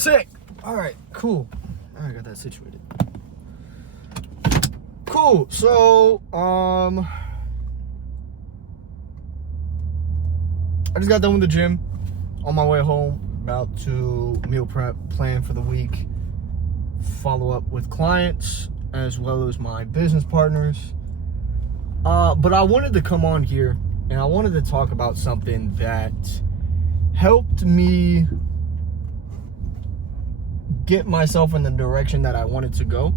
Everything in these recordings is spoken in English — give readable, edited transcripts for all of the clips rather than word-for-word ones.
Sick. All right, cool. All right, got that situated. Cool. So, I just got done with the gym. On my way home, about to meal prep, plan for the week, follow up with clients as well as my business partners. But I wanted to come on here and I wanted to talk about something that helped me get myself in the direction that I wanted to go,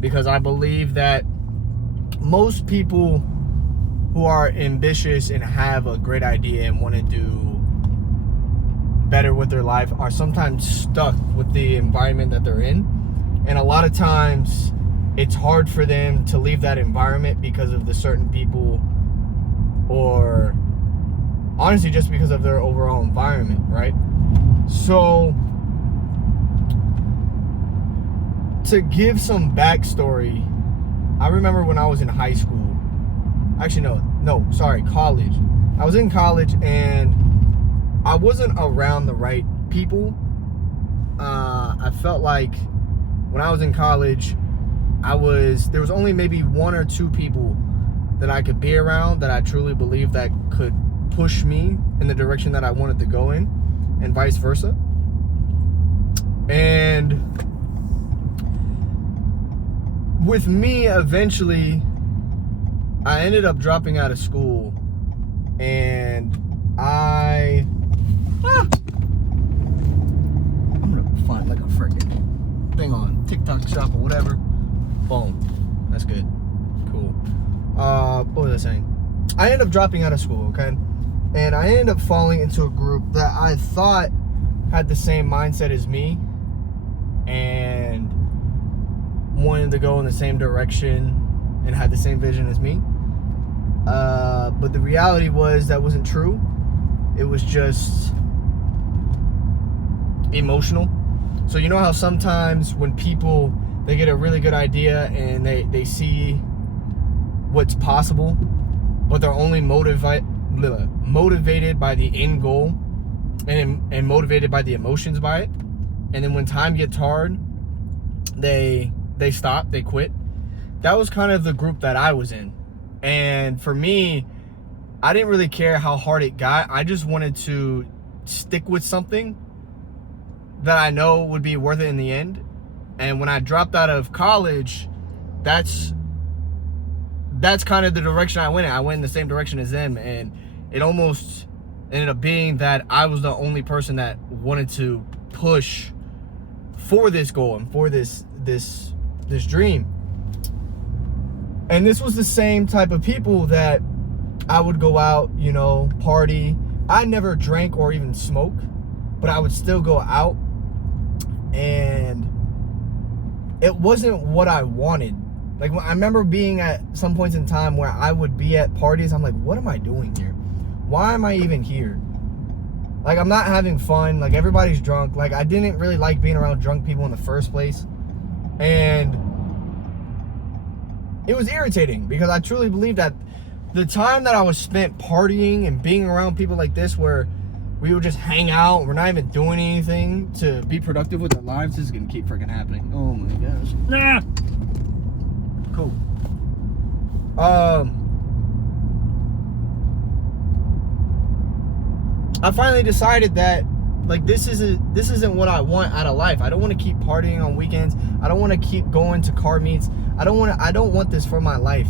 because I believe that most people who are ambitious and have a great idea and want to do better with their life are sometimes stuck with the environment that they're in, and a lot of times it's hard for them to leave that environment because of the certain people, or honestly just because of their overall environment, right? So to give some backstory, I remember when I was in high school, college. I was in college and I wasn't around the right people. I felt like when I was in college, there was only maybe one or two people that I could be around that I truly believed that could push me in the direction that I wanted to go in, and vice versa. And with me, eventually, I ended up dropping out of school, and I'm gonna find like a freaking thing on TikTok shop or whatever. Boom. That's good. Cool. What was I saying? I ended up dropping out of school, okay? And I ended up falling into a group that I thought had the same mindset as me and wanted to go in the same direction and had the same vision as me. But the reality was that wasn't true. It was just emotional. So you know how sometimes when people, they get a really good idea and they see what's possible, but they're only motivated by the end goal and motivated by the emotions by it. And then when time gets hard, they stop, they quit. That was kind of the group that I was in. And for me, I didn't really care how hard it got. I just wanted to stick with something that I know would be worth it in the end. And when I dropped out of college, that's kind of the direction I went in. I went in the same direction as them, and it almost ended up being that I was the only person that wanted to push for this goal and for this dream. And this was the same type of people that I would go out, party. I never drank or even smoked, but I would still go out, and it wasn't what I wanted. Like, I remember being at some points in time where I would be at parties. I'm like, what am I doing here? Why am I even here? Like, I'm not having fun. Like, everybody's drunk. Like, I didn't really like being around drunk people in the first place. And it was irritating because I truly believe that the time that I was spent partying and being around people like this, where we would just hang out, we're not even doing anything to be productive with our lives, this is gonna keep freaking happening. Oh my gosh. Nah. Cool. I finally decided that, like, this isn't what I want out of life. I don't want to keep partying on weekends. I don't want to keep going to car meets. I don't want this for my life.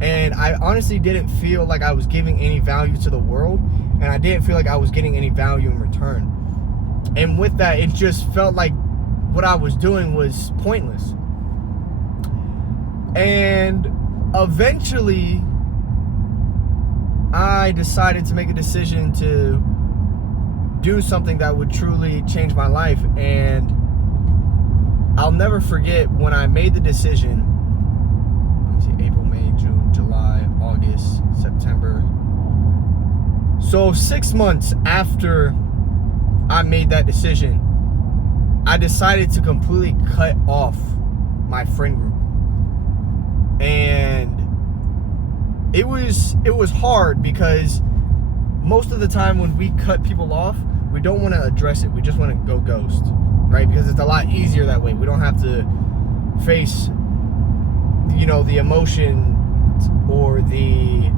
And I honestly didn't feel like I was giving any value to the world, and I didn't feel like I was getting any value in return. And with that, it just felt like what I was doing was pointless. And eventually, I decided to make a decision to do something that would truly change my life. And I'll never forget when I made the decision. Let me see, April, May, June, July, August, September. So 6 months after I made that decision, I decided to completely cut off my friend group. And it was hard because most of the time when we cut people off, we don't want to address it. We just want to go ghost. right? Because it's a lot easier that way. We don't have to face, you know, the emotion or the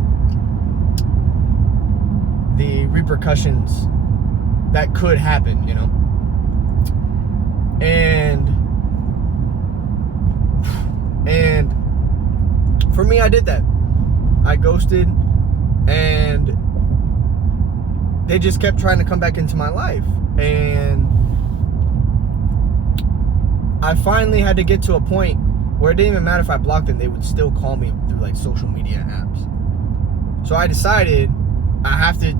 repercussions that could happen, you know. And for me, I did that. I ghosted, and they just kept trying to come back into my life. And I finally had to get to a point where it didn't even matter if I blocked them, they would still call me through like social media apps. So I decided I have to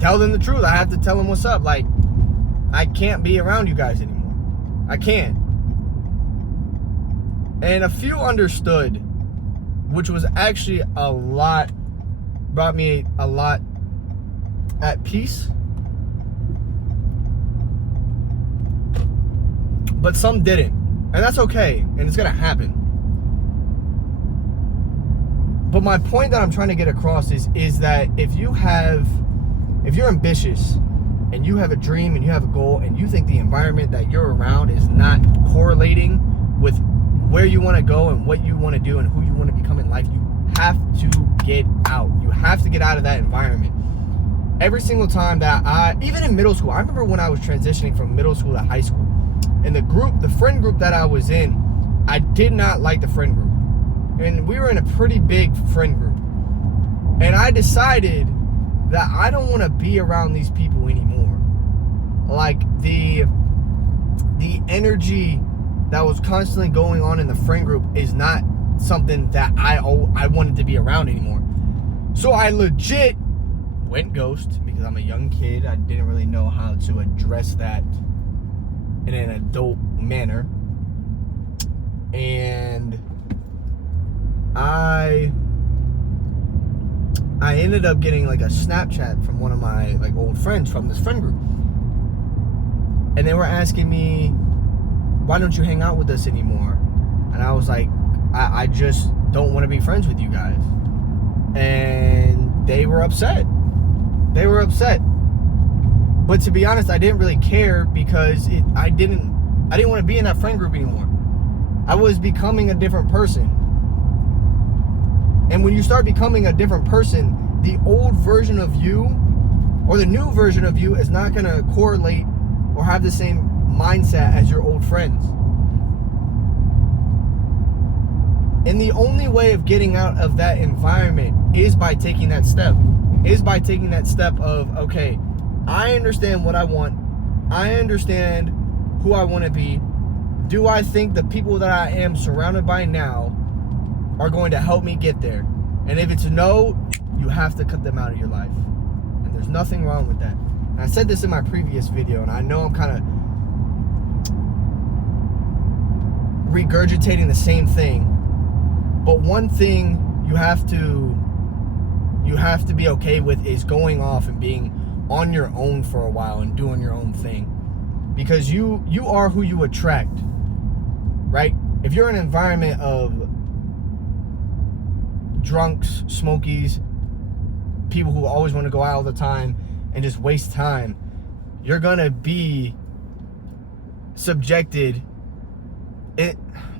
tell them the truth. I have to tell them what's up. Like, I can't be around you guys anymore. I can't. And a few understood, which was actually brought me a lot at peace. But some didn't. And that's okay. And it's going to happen. But my point that I'm trying to get across is that if you're ambitious and you have a dream and you have a goal and you think the environment that you're around is not correlating with where you want to go and what you want to do and who you want to become in life, you have to get out. You have to get out of that environment. Every single time that even in middle school, I remember when I was transitioning from middle school to high school, and the friend group that I was in, I did not like the friend group. And we were in a pretty big friend group. And I decided that I don't want to be around these people anymore. Like, the energy that was constantly going on in the friend group is not something that I wanted to be around anymore. So I legit went ghost, because I'm a young kid. I didn't really know how to address that in an adult manner. And I ended up getting like a Snapchat from one of my like old friends from this friend group. And they were asking me, why don't you hang out with us anymore? And I was like, I just don't want to be friends with you guys. And they were upset. They were upset. But to be honest, I didn't really care, because I didn't want to be in that friend group anymore. I was becoming a different person. And when you start becoming a different person, the old version of you or the new version of you is not going to correlate or have the same mindset as your old friends. And the only way of getting out of that environment is by taking that step. Of, okay, I understand what I want. I understand who I want to be. Do I think the people that I am surrounded by now are going to help me get there? And if it's no, you have to cut them out of your life. And there's nothing wrong with that. And I said this in my previous video, and I know I'm kind of regurgitating the same thing. But one thing you have to be okay with is going off and being on your own for a while and doing your own thing. Because you are who you attract, right? If you're in an environment of drunks, smokies, people who always want to go out all the time and just waste time, you're gonna be subjected.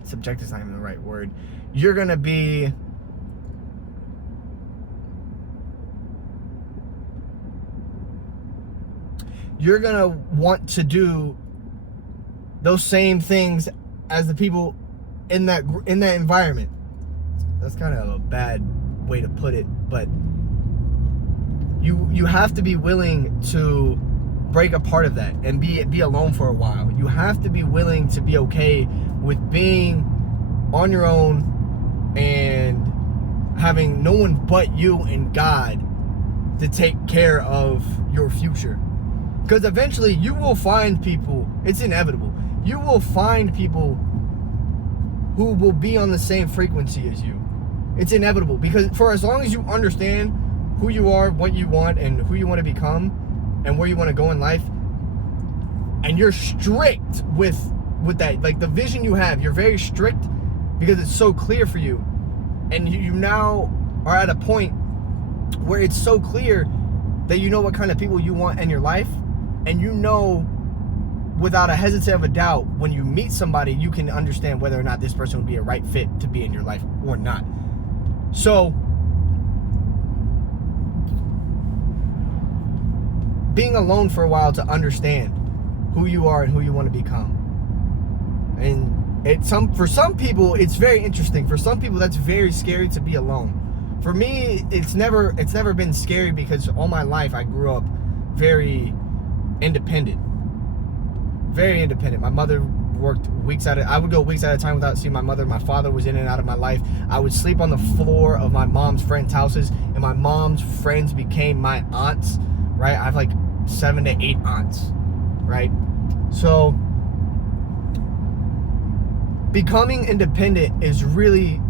Subject is not even the right word. You're gonna want to do those same things as the people in that environment. That's kind of a bad way to put it, but you have to be willing to break a part of that and be alone for a while. You have to be willing to be okay with being on your own and having no one but you and God to take care of your future. Because eventually you will find people, it's inevitable, you will find people who will be on the same frequency as you. It's inevitable, because for as long as you understand who you are, what you want, and who you want to become, and where you want to go in life, and you're strict with that, like the vision you have, you're very strict because it's so clear for you, and you now are at a point where it's so clear that you know what kind of people you want in your life, and you know without a hesitation of a doubt, when you meet somebody, you can understand whether or not this person would be a right fit to be in your life or not. So, being alone for a while to understand who you are and who you want to become. And for some people, it's very interesting. For some people, that's very scary to be alone. For me, it's never been scary because all my life I grew up very independent. Very independent. My mother worked I would go weeks at a time without seeing my mother. My father was in and out of my life. I would sleep on the floor of my mom's friends' houses, and my mom's friends became my aunts, right? I have like 7 to 8 aunts, right? So becoming independent is really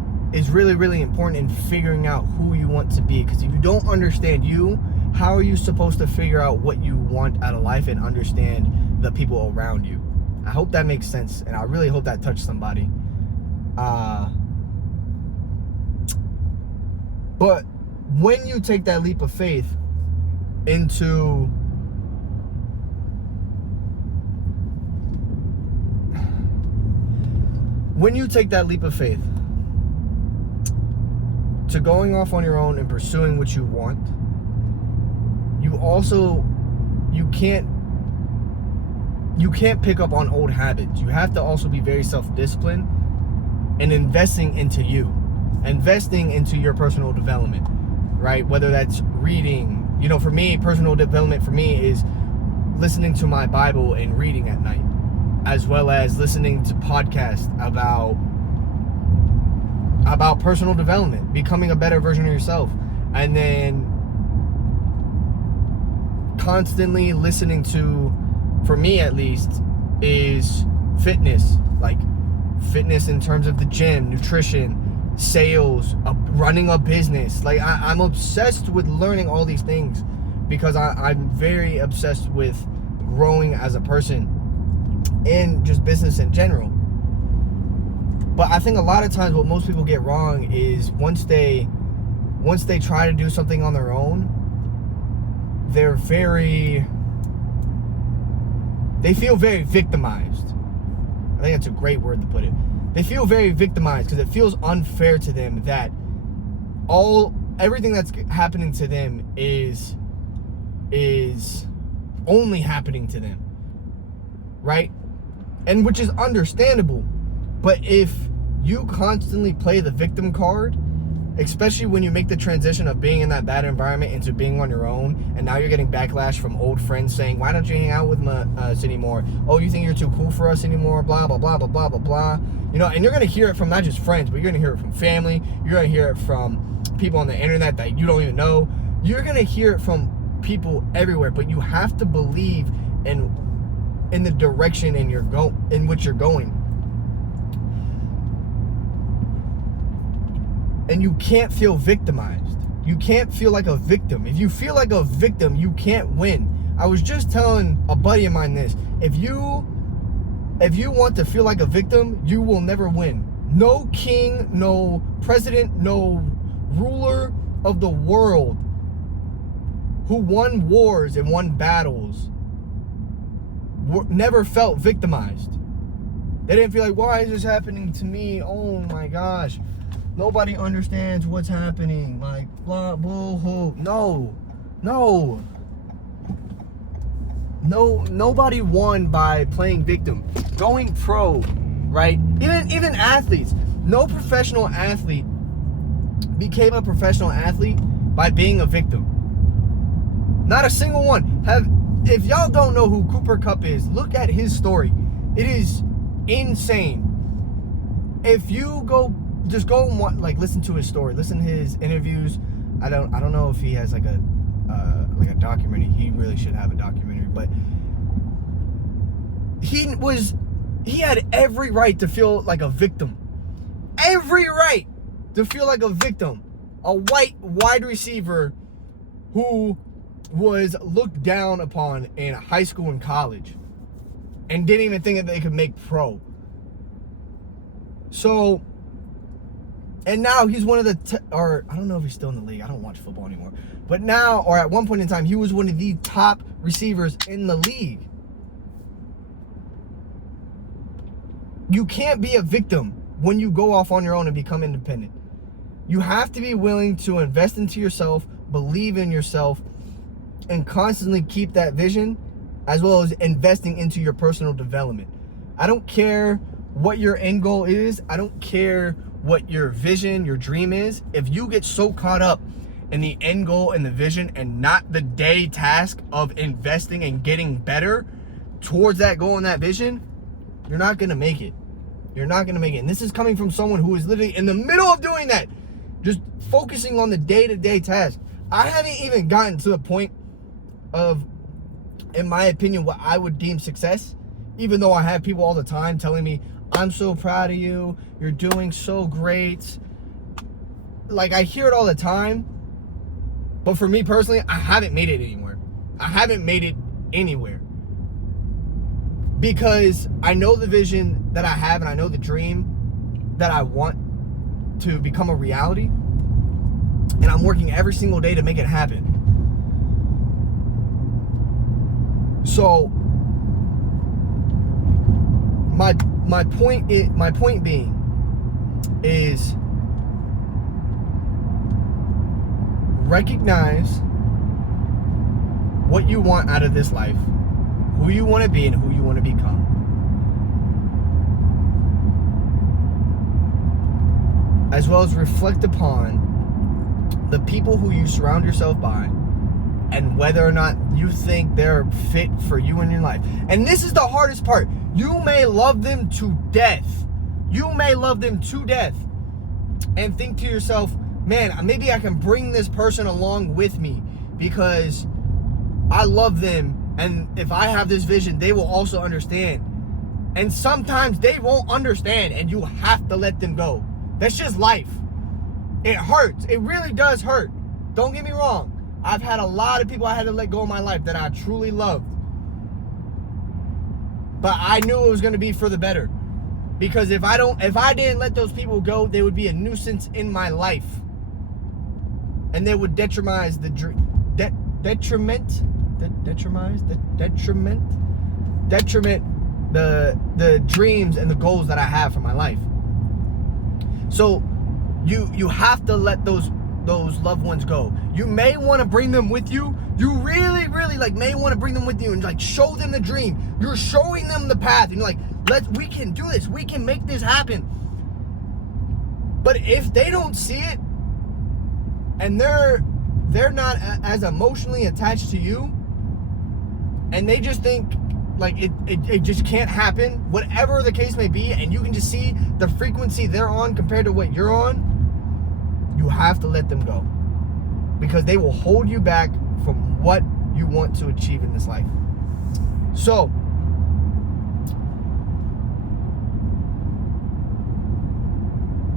important in figuring out who you want to be. Because if you don't understand you, how are you supposed to figure out what you want out of life and understand the people around you? I hope that makes sense, and I really hope that touched somebody. But when you take that leap of faith into to going off on your own and pursuing what you want, you can't pick up on old habits. You have to also be very self-disciplined and investing into you, investing into your personal development, right? Whether that's reading, for me, personal development for me is listening to my Bible and reading at night, as well as listening to podcasts about personal development, becoming a better version of yourself, and then constantly listening to, for me at least, is fitness, like fitness in terms of the gym, nutrition, sales, running a business. Like I'm obsessed with learning all these things because I'm very obsessed with growing as a person and just business in general. But I think a lot of times what most people get wrong is once they try to do something on their own, they feel very victimized. I think that's a great word to put it. They feel very victimized because it feels unfair to them that everything that's happening to them is only happening to them, right? And which is understandable. But if you constantly play the victim card, especially when you make the transition of being in that bad environment into being on your own, and now you're getting backlash from old friends saying, why don't you hang out with us anymore? Oh, you think you're too cool for us anymore? Blah, blah, blah, blah, blah, blah, blah. And you're going to hear it from not just friends, but you're going to hear it from family. You're going to hear it from people on the internet that you don't even know. You're going to hear it from people everywhere, but you have to believe in the direction in which you're going. And you can't feel victimized. You can't feel like a victim. If you feel like a victim, you can't win. I was just telling a buddy of mine this. If you want to feel like a victim, you will never win. No king, no president, no ruler of the world who won wars and won battles never felt victimized. They didn't feel like, why is this happening to me? Oh my gosh. Nobody understands what's happening. Like, blah, boo, hoo. No. Nobody won by playing victim. Going pro, right? Even athletes. No professional athlete became a professional athlete by being a victim. Not a single one. If y'all don't know who Cooper Kupp is, look at his story. It is insane. If you just go and listen to his story, listen to his interviews. I don't know if he has like a documentary. He really should have a documentary, but he had every right to feel like a victim. Every right to feel like a victim. A white wide receiver who was looked down upon in high school and college and didn't even think that they could make pro. So, and now he's one of or I don't know if he's still in the league. I don't watch football anymore. But now, or at one point in time, he was one of the top receivers in the league. You can't be a victim when you go off on your own and become independent. You have to be willing to invest into yourself, believe in yourself, and constantly keep that vision, as well as investing into your personal development. I don't care what your end goal is. I don't care what your vision, your dream is. If you get so caught up in the end goal and the vision and not the day task of investing and getting better towards that goal and that vision, you're not going to make it. You're not going to make it. And this is coming from someone who is literally in the middle of doing that, just focusing on the day-to-day task. I haven't even gotten to the point of, in my opinion, what I would deem success, even though I have people all the time telling me, I'm so proud of you, you're doing so great. Like, I hear it all the time, but for me personally, I haven't made it anywhere. I haven't made it anywhere. Because I know the vision that I have, and I know the dream that I want to become a reality, and I'm working every single day to make it happen. So my point being is, recognize what you want out of this life, who you want to be and who you want to become. As well as reflect upon the people who you surround yourself by and whether or not you think they're fit for you in your life. And this is the hardest part. You may love them to death. You may love them to death and think to yourself, man, maybe I can bring this person along with me because I love them, and if I have this vision, they will also understand. And sometimes they won't understand, and you have to let them go. That's just life. It hurts. It really does hurt. Don't get me wrong. I've had a lot of people I had to let go in my life that I truly loved. But I knew it was going to be for the better. Because if I didn't let those people go, they would be a nuisance in my life. And they would detriment the dreams and the goals that I have for my life. So you have to let those loved ones go. You may want to bring them with you. You really may want to bring them with you and show them the dream. You're showing them the path, and you're like, we can do this. We can make this happen. But if they don't see it, and they're not as emotionally attached to you, and they just think it just can't happen, whatever the case may be, and you can just see the frequency they're on compared to what you're on, you have to let them go, because they will hold you back from what you want to achieve in this life. So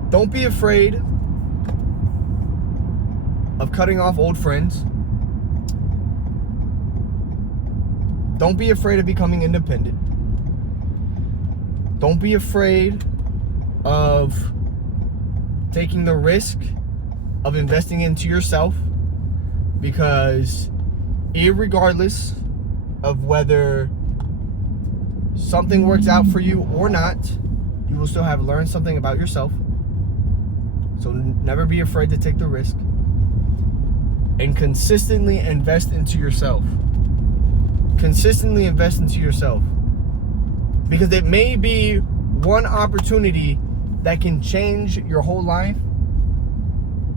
don't be afraid of cutting off old friends. Don't be afraid of becoming independent. Don't be afraid of taking the risk of investing into yourself, because irregardless of whether something works out for you or not, you will still have learned something about yourself. So never be afraid to take the risk, and consistently invest into yourself. Consistently invest into yourself, because it may be one opportunity that can change your whole life,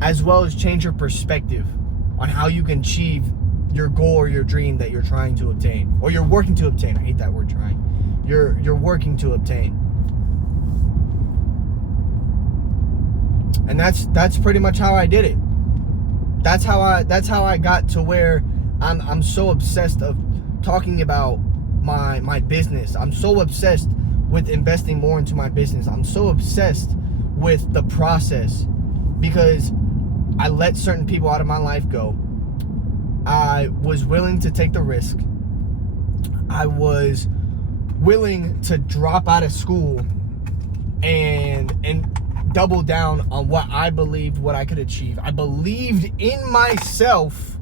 as well as change your perspective on how you can achieve your goal or your dream that you're trying to obtain, or you're working to obtain. I hate that word, trying. You're working to obtain. And that's pretty much how I did it. That's how I got to where I'm so obsessed of talking about my business. I'm so obsessed with investing more into my business. I'm so obsessed with the process, because I let certain people out of my life go. I was willing to take the risk. I was willing to drop out of school and double down on what I believed, what I could achieve. I believed in myself.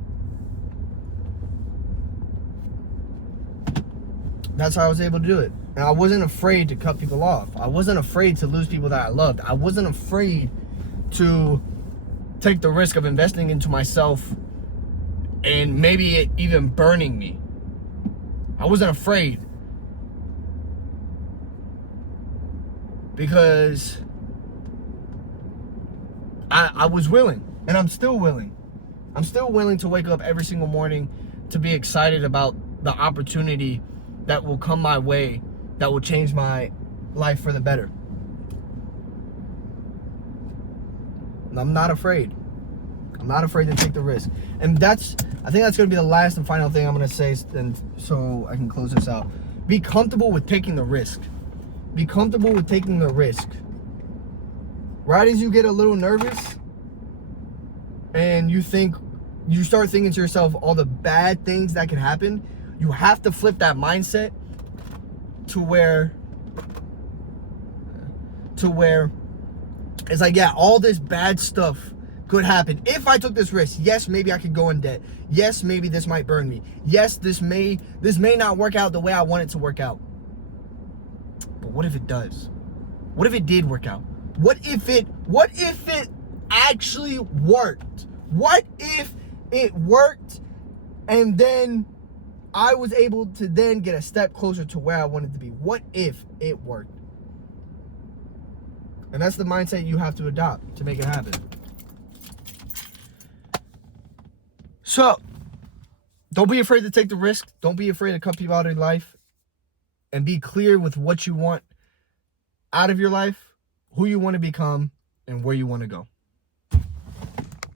That's how I was able to do it. And I wasn't afraid to cut people off. I wasn't afraid to lose people that I loved. I wasn't afraid to take the risk of investing into myself and maybe it even burning me. I wasn't afraid. Because I was willing, and I'm still willing. I'm still willing to wake up every single morning to be excited about the opportunity that will come my way, that will change my life for the better. And I'm not afraid. I'm not afraid to take the risk. And I think that's going to be the last and final thing I'm going to say, and so I can close this out. Be comfortable with taking the risk. Be comfortable with taking the risk. Right as you get a little nervous and you start thinking to yourself all the bad things that can happen, you have to flip that mindset to where it's like, yeah, all this bad stuff could happen. If I took this risk, yes, maybe I could go in debt. Yes, maybe this might burn me. Yes, this may not work out the way I want it to work out. But what if it does? What if it did work out? What if it actually worked? What if it worked and then I was able to then get a step closer to where I wanted to be? What if it worked? And that's the mindset you have to adopt to make it happen. So, don't be afraid to take the risk. Don't be afraid to cut people out of your life. And be clear with what you want out of your life, who you want to become, and where you want to go.